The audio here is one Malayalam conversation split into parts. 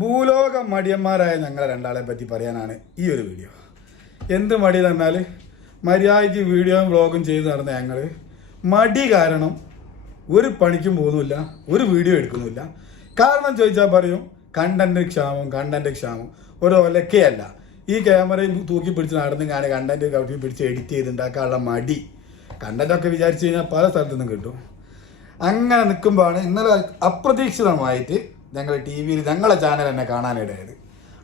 ഭൂലോക മടിയന്മാരായ ഞങ്ങളെ രണ്ടാളെ പറ്റി പറയാനാണ് ഈ ഒരു വീഡിയോ. എന്ത് മടി തന്നാൽ മര്യാദയ്ക്ക് വീഡിയോയും വ്ളോഗും ചെയ്ത് നടന്ന ഞങ്ങൾ മടി കാരണം ഒരു പണിക്കും പോകുന്നില്ല, ഒരു വീഡിയോ എടുക്കുന്നില്ല. കാരണം ചോദിച്ചാൽ പറയും കണ്ടന്റ് ക്ഷാമം. ഒരു ഒലക്കയല്ല, ഈ ക്യാമറയും തൂക്കി പിടിച്ച് നടന്ന് ഞാൻ കണ്ടന്റ് കവട്ടി പിടിച്ച് എഡിറ്റ് ചെയ്തുണ്ടാക്കാനുള്ള മടി. കണ്ടന്റൊക്കെ വിചാരിച്ചു കഴിഞ്ഞാൽ പല സ്ഥലത്തു നിന്നും കിട്ടും. അങ്ങനെ നിൽക്കുമ്പോഴാണ് ഇന്നലെ അപ്രതീക്ഷിതമായിട്ട് ഞങ്ങൾ ടി വിയിൽ ഞങ്ങളെ ചാനൽ തന്നെ കാണാനിടയായത്.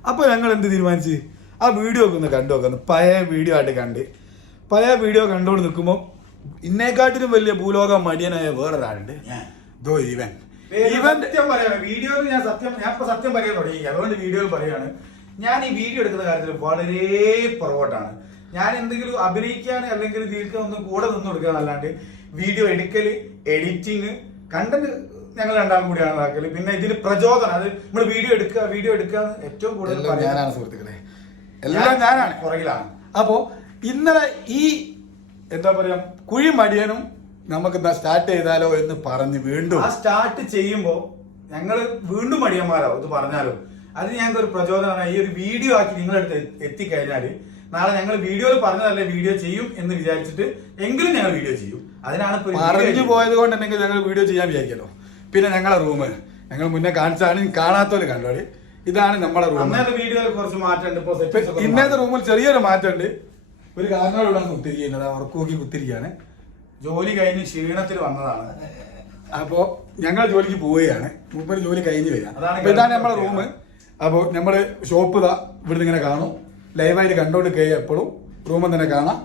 അപ്പോൾ ഞങ്ങൾ എന്ത് തീരുമാനിച്ച് ആ വീഡിയോ ഒക്കെ ഒന്ന് കണ്ടു നോക്കുന്നു. പഴയ വീഡിയോ ആയിട്ട് പഴയ വീഡിയോ കണ്ടുകൊണ്ട് നിൽക്കുമ്പോൾ ഇന്നേക്കാട്ടിലും വലിയ ഭൂലോക മടിയനായ വേറൊരാളുണ്ട്. ഇവൻ സത്യം പറയാണ് വീഡിയോയിൽ ഞാൻ സത്യം പറയാൻ തുടങ്ങി. അതുകൊണ്ട് വീഡിയോയിൽ പറയാണ്, ഞാൻ ഈ വീഡിയോ എടുക്കുന്ന കാര്യത്തിൽ വളരെ പുറകോട്ടാണ്. ഞാൻ എന്തെങ്കിലും അഭിനയിക്കാൻ അല്ലെങ്കിൽ ഇതിൽക്ക് ഒന്ന് കൂടെ നിന്ന് കൊടുക്കുക എന്നല്ലാണ്ട് വീഡിയോ എടുക്കല്, എഡിറ്റിങ്, കണ്ടന്റ് ഞങ്ങൾ രണ്ടാളും കൂടിയാണ് ആക്കല്. പിന്നെ ഇതിന് പ്രചോദനം, അത് നമ്മൾ വീഡിയോ എടുക്കുക ഏറ്റവും കൂടുതൽ ഞാനാണ് സുഹൃത്തുക്കളെ, എല്ലാം ഞാനാണ് പുറകിലാണ്. അപ്പോ ഇന്നലെ ഈ എന്താ പറയാ കുഴി മടിയനും നമുക്ക് സ്റ്റാർട്ട് ചെയ്താലോ എന്ന് പറഞ്ഞ് വീണ്ടും ആ സ്റ്റാർട്ട് ചെയ്യുമ്പോ ഞങ്ങള് വീണ്ടും മടിയന്മാരാവും ഇത് പറഞ്ഞാലോ. അത് ഞങ്ങൾക്ക് ഒരു പ്രചോദനമാണ്. ഈ ഒരു വീഡിയോ ആക്കി നിങ്ങളെടുത്ത് എത്തിക്കഴിഞ്ഞാല് നാളെ ഞങ്ങൾ വീഡിയോയിൽ പറഞ്ഞതല്ലേ വീഡിയോ ചെയ്യും എന്ന് വിചാരിച്ചിട്ട് എങ്കിലും ഞങ്ങൾ വീഡിയോ ചെയ്യും. അതിനാണ് പറഞ്ഞു പോയത് കൊണ്ട് എന്തെങ്കിലും ഞങ്ങൾ വീഡിയോ ചെയ്യാൻ വിചാരിക്കല്ലോ. പിന്നെ ഞങ്ങളെ റൂം ഞങ്ങൾ മുന്നേ കാണിച്ചാണ്, കാണാത്തവര് കണ്ടോളി. ഇതാണ് നമ്മളെ റൂം. വീഡിയോയിൽ കുറച്ച് മാറ്റമുണ്ട്. ഇന്നത്തെ റൂമിൽ ചെറിയൊരു മാറ്റമുണ്ട്. ഒരു കാരണമാണ് ഇവിടെ കുത്തിരിക്കുന്നത്, ഉറക്കു നോക്കി കുത്തിരിക്കുകയാണ്. ജോലി കഴിഞ്ഞ് ക്ഷീണത്തിൽ വന്നതാണ്. അപ്പോ ഞങ്ങൾ ജോലിക്ക് പോവുകയാണ്. മൂപ്പര് ജോലി കഴിഞ്ഞ് വരിക. ഇതാണ് നമ്മളെ റൂം. അപ്പോൾ നമ്മള് ഷോപ്പ് ഇവിടുന്ന് ഇങ്ങനെ കാണും, ലൈവായിട്ട് കണ്ടോണ്ട് കഴിയും. എപ്പോഴും റൂമിൽ തന്നെ കാണാം.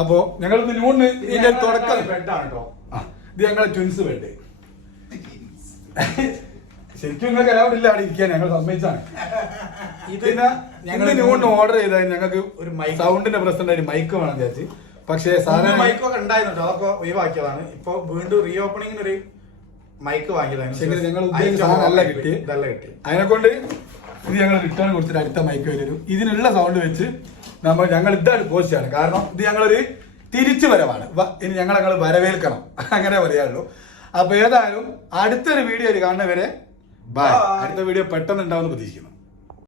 അപ്പോ ഞങ്ങൾ നൂണ് ഇതിന്റെ തുടക്കം ബെഡാണ് കേട്ടോ. ഇത് ഞങ്ങളെ ട്വിൻസ് ബെഡ്. ശരിക്കും നിങ്ങൾക്ക് എല്ലാവരും ഇല്ല അവിടെ ഇരിക്കാൻ, ഞങ്ങൾ സമ്മതിച്ചാണ്. ഇതിന് ഞങ്ങൾ നൂണ് ഓർഡർ ചെയ്താൽ ഞങ്ങൾക്ക് ഒരു സൗണ്ടിന്റെ പ്രശ്നം മൈക്ക് വേണം വിചാരിച്ച്. പക്ഷേ സാധാരണ മൈക്കൊക്കെ ഉണ്ടായിരുന്നു, അതൊക്കെ ഒഴിവാക്കിയതാണ്. ഇപ്പൊ വീണ്ടും റീ ഓപ്പണിങ്ങിന് ഒരു മൈക്ക് വാങ്ങിയതാണ്. ഞങ്ങൾ ഉദ്ദേശിച്ച നല്ല കിട്ടി. അതിനെ കൊണ്ട് ഇത് ഞങ്ങൾ റിട്ടേൺ കൊടുത്തിട്ട് അടുത്ത മൈക്ക് വരും. ഇതിനുള്ള സൗണ്ട് വെച്ച് ഞങ്ങൾ ഇതാണ് പോസ്റ്റാണ്. കാരണം ഇത് ഞങ്ങളൊരു തിരിച്ചു വരവാണ്. ഇനി ഞങ്ങൾ വരവേൽക്കണം, അങ്ങനെ പറയാനുള്ളൂ. അപ്പൊ ഏതായാലും അടുത്തൊരു വീഡിയോയിൽ കാണുന്നവരെ ബൈ. അടുത്ത വീഡിയോ പെട്ടെന്ന് ഉണ്ടാവുമെന്ന് പ്രതീക്ഷിക്കുന്നു.